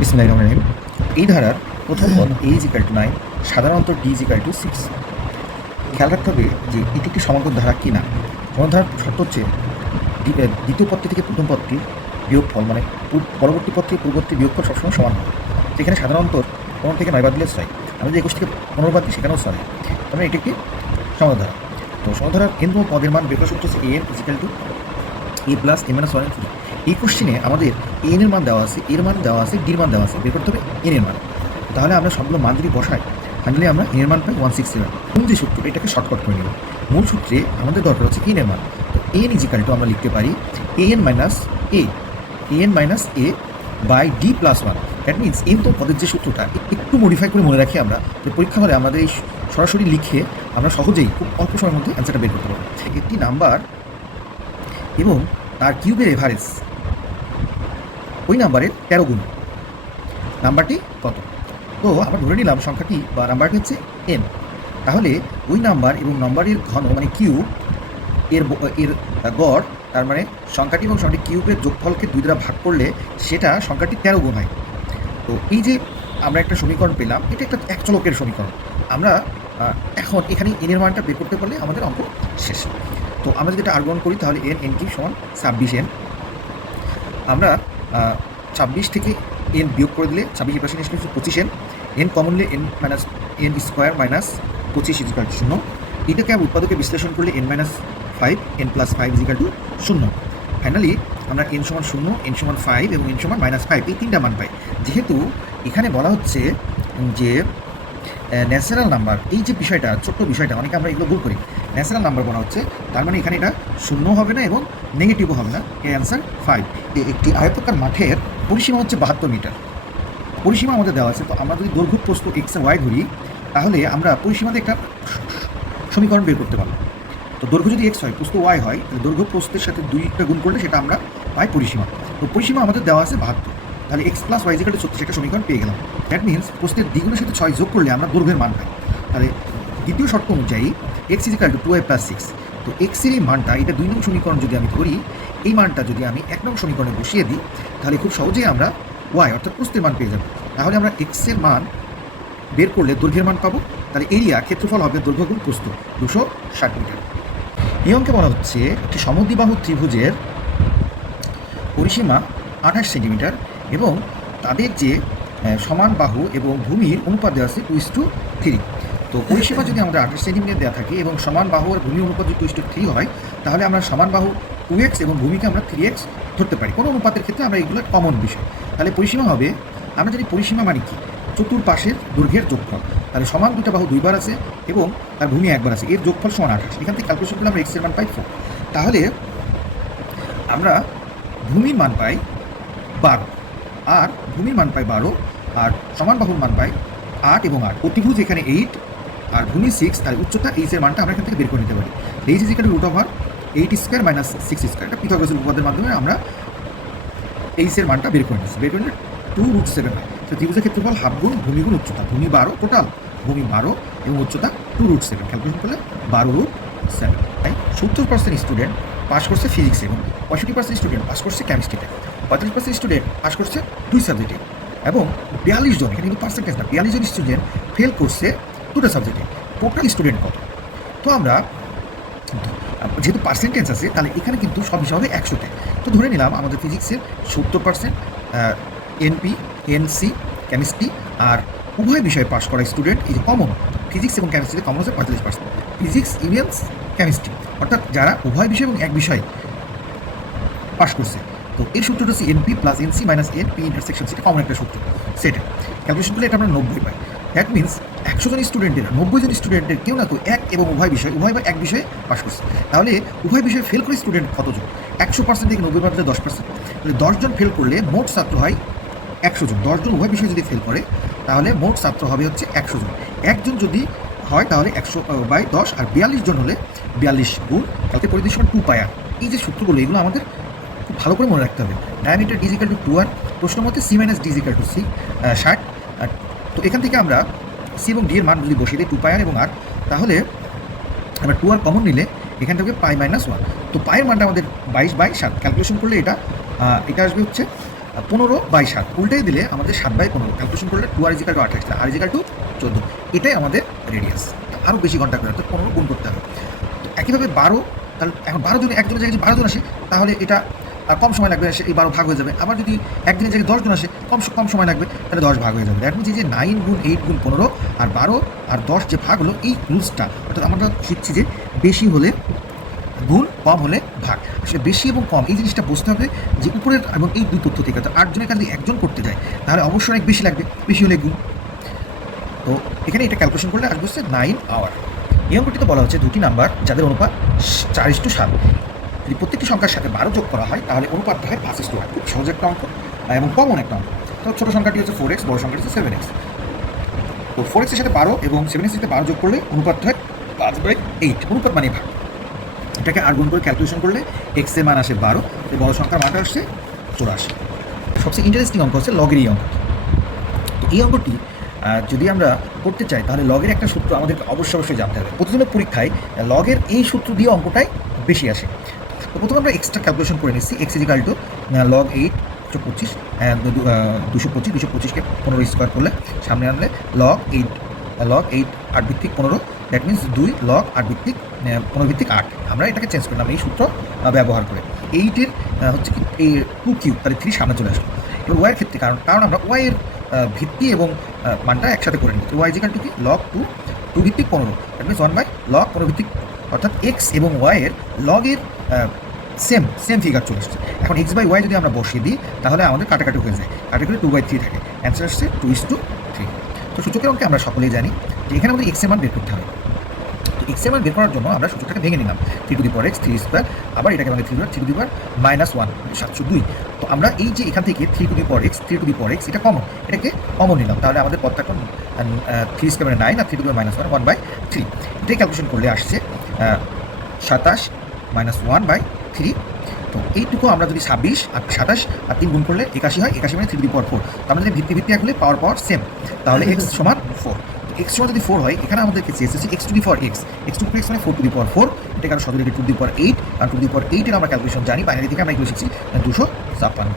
বিসমিল্লাহির রহমানির রহিম। এই ধারার প্রথম পদ a = 9, সাধারণত d = 6। খেয়াল রাখতে হবে যে এটি একটি সমান্তর ধারা কি না। সমান্তর ধারার শর্ত হচ্ছে দ্বিতীয় পদটি থেকে প্রথম পদটির বিয়োগফল, মানে পরবর্তী পদ থেকে পূর্ববর্তী বিয়োগফল সবসময় সমান হবে। যেখানে সাধারণত 15 থেকে 9 বাদ দিলে 6, আমরা যে 21 থেকে 15 বাদ দিই সেখানেও 6। তার মানে এটি একটি সমান্তর ধারা। তো সমান্তর ধারার n-তম পদের মান বের করা সূত্র হচ্ছে an = a + n - 1 3। এই কোশ্চেনে আমাদের n এর মান দেওয়া আছে, এর মান দেওয়া আছে, d এর মান দেওয়া আছে, বের করতে হবে n এর মান। তাহলে আমরা সবগুলো মান যদি বসাই, ফাইনালি আমরা n এর মান পাই 167। মূল যে সূত্র এটাকে শর্টকাট করে নেব। মূল সূত্রে আমাদের দরকার হচ্ছে n এর মান। তো n = আমরা লিখতে পারি an - a by d + 1। That means n তো পদের যে সূত্রটা একটু মডিফাই করে মনে রাখি আমরা, যে পরীক্ষা হলে আমাদের এই সরাসরি লিখে আমরা সহজেই খুব অল্প সময়ের মধ্যে অ্যান্সারটা বের করতে পারবো। একটি নাম্বার এবং তার কিউবের এভারেজ ওই নাম্বারের 13 গুণ। নাম্বারটি কত? তো আমরা ধরে নিলাম সংখ্যাটি বা নাম্বারটি হচ্ছে n। তাহলে ওই নাম্বার এবং নম্বরের ঘন মানে কিউব এর গড়, তার মানে সংখ্যাটি এবং সংখ্যাটি কিউবের যোগফলকে 2 দ্বারা ভাগ করলে সেটা সংখ্যাটি 13 গুণ হয়। তো এই যে আমরা একটা সমীকরণ পেলাম, এটা একটা এক চলকের সমীকরণ। আমরা এখন এখানে n এর মানটা বের করতে পারলে আমাদের অঙ্ক শেষ। তো আমরা যদি এটা আর্গুমেন্ট করি তাহলে n কি সমান 26n। আমরা 26 থেকে n বিয়োগ করে দিলে 26 পাশে নিয়ে 25n। n কমন নিলে n - n² - 25 = 0। এটাকে উৎপাদকে বিশ্লেষণ করলে n - 5 n + 5 = 0। ফাইনালি আমরা n = 0, n = 5 এবং n = -5 এই তিনটা মান পাই। যেহেতু এখানে বলা হচ্ছে যে ন্যাচারাল নাম্বার, এই যে বিষয়টা, ছোট্ট বিষয়টা, অনেকে আমরা এগুলো ভুল করি। ন্যাচারাল নাম্বার বলা হচ্ছে, তার মানে এখানে এটা 0 হবে না এবং নেগেটিভও হবে না। এর অ্যান্সার 5। একটি আয়তাকার মাঠের পরিসীমা হচ্ছে 72 মিটার। পরিসীমা আমাদের দেওয়া আছে। তো আমরা যদি দৈর্ঘ্য প্রস্থ x আর y ধরি, তাহলে আমরা পরিসীমাতে একটা সমীকরণ বের করতে পারবো। তো দৈর্ঘ্য যদি x হয়, প্রস্থ y হয়, তাহলে দৈর্ঘ্য প্রস্থের সাথে 2টা গুণ করলে সেটা আমরা পাই পরিসীমা। তো পরিসীমা আমাদের দেওয়া আছে 72। তাহলে x + y = 36 একটা সমীকরণ পেয়ে গেলাম। দ্যাট মিনস প্রস্থের দ্বিগুণের সাথে 6 যোগ করলে আমরা দৈর্ঘ্যের মান পাই। তাহলে দ্বিতীয় শর্ত অনুযায়ী x = 2y + 6। তো x এর এই মানটা, এটা 2 নং সমীকরণ যদি আমি ধরি, এই মানটা যদি আমি 1 নং সমীকরণে বসিয়ে দিই, তাহলে খুব সহজেই আমরা y অর্থাৎ প্রস্থের মান পেয়ে যাব। তাহলে আমরা x এর মান বের করলে দৈর্ঘ্যের মান পাবো। তাহলে এরিয়া, ক্ষেত্রফল হবে দৈর্ঘ্য গুণ প্রস্থ, 260 মিটার। এই অঙ্কে বলা হচ্ছে একটি সমদ্বিবাহু ত্রিভুজের পরিসীমা 28 সেন্টিমিটার এবং তাদের যে সমান বাহু এবং ভূমির অনুপাত দেওয়া আছে 2:3। তো পরিসীমা যদি আমাদের 28 সেন্টিমিটার দেওয়া থাকে এবং সমান বাহু আর ভূমির অনুপাত যদি 2:3 হয়, তাহলে আমরা সমান বাহু 2x এবং ভূমিকে আমরা 3x ধরতে পারি। কোনো অনুপাতের ক্ষেত্রে আমরা এগুলো কমন বিষয়। তাহলে পরিসীমা হবে, আমরা জানি পরিসীমা মানে কি, চতুর্পাশের দৈর্ঘ্যের যোগফল। তাহলে সমান দুটো বাহু 2 বার আছে এবং তার ভূমি 1 বার আছে, এর যোগফল সমান 28। এখান থেকে ক্যালকুলেশন করলে আমরা x এর মান পাই 4। তাহলে আমরা ভূমির মান পাই 12 আর ভূমির মান পাই 12 আর সমান বাহুর মান পাই 8 এবং 8। অতিভুজ এখানে 8 আর ভূমি 6, তার উচ্চতা h এর মানটা আমরা এখান থেকে বের করে নিতে পারি। h = √8² - 6²। এটা পিথাগোরাসের উপপাদ্যের মাধ্যমে আমরা h এর মানটা বের করে নিচ্ছি। বের করে নিলে 2√7 হয়। তো ত্রিভুজের ক্ষেত্রফল হাফ গুণ ভূমি গুণ উচ্চতা। ভূমি 12 টোটাল, ভূমি 12 এবং উচ্চতা 2√7। ক্যালকুলেশন করলে 12√7। তাই 70% স্টুডেন্ট পাস করছে ফিজিক্সে এবং 65% স্টুডেন্ট পাস করছে কেমিস্ট্রিতে, 45% স্টুডেন্ট পাস করছে 2 সাবজেক্টে এবং 42 জন, এখানে কিন্তু পার্সেন্টেজ না, 42 জন স্টুডেন্ট ফেল করছে 2টা সাবজেক্টে। টোটাল স্টুডেন্ট কত? তো আমরা যেহেতু পার্সেন্টেজ আছে, তাহলে এখানে কিন্তু সব হিসাবে 100-তে। তো ধরে নিলাম আমাদের ফিজিক্সের 70%, এনপি, এনসি, কেমিস্ট্রি আর উভয় বিষয়ে পাস করা স্টুডেন্ট, এই যে কমন ফিজিক্স এবং কেমিস্ট্রিতে কমন হচ্ছে 45%। ফিজিক্স, ইভিএন্স, কেমিস্ট্রি, অর্থাৎ যারা উভয় বিষয় এবং এক বিষয় পাস করছে। তো এর সূত্রটা হচ্ছে এনপি + এনসি - এনপি ইন্টারসেকশন, সেটা কমন একটা সূত্র। সেটা ক্যালকুলেশন করলে এটা আমরা 90 পাই। দ্যাট মিনস 100 জন স্টুডেন্টের 90 জন স্টুডেন্টের কেউ না কেউ এক এবং উভয় বিষয়, উভয় বা এক বিষয়ে পাস করছে। তাহলে উভয় বিষয়ে ফেল করে স্টুডেন্ট কতজন? 100% থেকে 90 বাদ দিলে 10%। তাহলে 10 জন ফেল করলে মোট ছাত্র হয় 100 জন। 10 জন উভয় বিষয়ে যদি ফেল করে, তাহলে মোট ছাত্র হবে হচ্ছে 100 জন। একজন যদি হয় তাহলে 100/10 আর 42 জন হলে 42 গুণ কালকে পরিদর্শন 2πr। এই যে সূত্রগুলো, এগুলো আমাদের খুব ভালো করে মনে রাখতে হবে। ডায়ামিটার d = 2r, প্রশ্ন মতে c - d = 60। তো এখান থেকে আমরা c এবং d এর মান যদি বসিয়ে দিই 2πr এবং r, তাহলে আমরা 2r কমন নিলে এখান থেকে π - 1। তো পায়ের মানটা আমাদের 22/7। ক্যালকুলেশন করলে এটা আসবে হচ্ছে 15/7 উল্টাই দিলে আমাদের 7/15 ক্যালকুলেশন করলে 2r = 28, r = 14, এটাই আমাদের রেডিয়াস। আরও বেশি ঘন্টা করে অর্থাৎ 15 গুণ করতে হবে। তো একইভাবে 12, তাহলে এখন 12 জন একজনের জায়গায় যদি 12 জন আসে তাহলে এটা কম সময় লাগবে, এই 12 ভাগ হয়ে যাবে। আবার যদি একদিনের জায়গায় 10 জন আসে কম সময় লাগবে, তাহলে 10 ভাগ হয়ে যাবে। দ্যাট মিনস যে 9 গুণ 8 গুণ 15 আর 12 আর 10 যে ভাগ হলো, এই রুলসটা অর্থাৎ আমরা শিখছি যে বেশি হলে গুণ, কম হলে ভাগ। আসলে বেশি এবং কম এই জিনিসটা বুঝতে হবে যে উপরের এবং এই দুই তথ্য থেকে, অর্থাৎ 8 জনের কাছে একজন করতে যায় তাহলে অবশ্যই অনেক বেশি লাগবে, বেশি হলে গুণ। তো এখানে এটা ক্যালকুলেশন করলে আসবে হচ্ছে 9 আওয়ার। এই অঙ্কটিতে বলা হচ্ছে দুটি নাম্বার যাদের অনুপাত 4:7, যদি প্রত্যেকটি সংখ্যার সাথে 12 যোগ করা হয় তাহলে অনুপাতটা হয় 5:1। খুব সহজ একটা অঙ্ক এবং কমন একটা অঙ্ক। তো ছোটো সংখ্যাটি হচ্ছে 4x, বড় সংখ্যাটি হচ্ছে 7x। তো 4x এর সাথে 12 এবং 7x এর সাথে 12 যোগ করলে অনুপাতটা হয় 5/8। অনুপাত মানে ভাগ। এটাকে আর গুণ করে ক্যালকুলেশন করলে x এর মান আসে 12, বড় সংখ্যার মানটা আসছে 84। সবচেয়ে ইন্টারেস্টিং অঙ্ক হচ্ছে লগের এই অঙ্কটি। তো এই অঙ্কটি যদি আমরা করতে চাই তাহলে লগের একটা সূত্র আমাদেরকে অবশ্যই জানতে হবে। প্রতিদিনের পরীক্ষায় লগের এই সূত্র দিয়ে অঙ্কটাই বেশি আসে। তো প্রথমে আমরা এক্সট্রা ক্যালকুলেশন করে নিচ্ছি। x = log 8 225, 225কে 15 স্কোয়ার করলে সামনে আনলে log 8 8 ভিত্তিক 15, দ্যাট মিনস 2 log 8 ভিত্তিক 15 ভিত্তিক 8। আমরা এটাকে চেঞ্জ করলাম এই সূত্র ব্যবহার করে। 8-এর হচ্ছে কি এই 2³ তাহলে 3 সামনে চলে আসলো। এবার ওয়াইয়ের ক্ষেত্রে কারণ আমরা ওয়াইয়ের ভিত্তি এবং মানটা একসাথে করে নিই। তো y = কি log 2 ভিত্তিক 15, দ্যাট মিনস 1/log 15 ভিত্তিক, অর্থাৎ x এবং ওয়াইয়ের লগের সেম ফিগার চলে আসছে। এখন x/y যদি আমরা বসিয়ে দিই তাহলে আমাদের কাটাকাটি হয়ে যায়, কাটাকাটি 2/3 থাকে, অ্যান্সার আসছে 2:3। তো সূচকের অঙ্কে আমরা সকলেই জানি যে এখানে আমাদের x এর মান বের করতে হবে। তো x এর মান বের করার জন্য আমরা সূচকটাকে ভেঙে নিলাম, 3x 3², আবার এটাকে ভাঙে 3 -1 702। তো আমরা এই যে এখান থেকে 3x এটা কমন, এটাকে কমন নিলাম, তাহলে আমাদের পদটা এখন 3² 9 আর 3 -1 1/3। এটাই ক্যালকুলেশন করলে আসছে 27 -1/3। তো এইটুকু আমরা যদি 26 আর 27 আর 3 গুণ করলে 81 হয়, 81 মানে 3^4। তো আমরা যদি ভিত্তি এক হলে পাওয়ার সেম, তাহলে x সমান 4। x সমান যদি 4 হয়, এখানে আমাদেরকে চেয়েছে x to the power x মানে 4^4। এটাকে আমরা সদর 2^8, আর 2^8 এর আমরা ক্যালকুলেশন জানি, বাইনারি থেকে আমরা এগুলো শিখছি 256।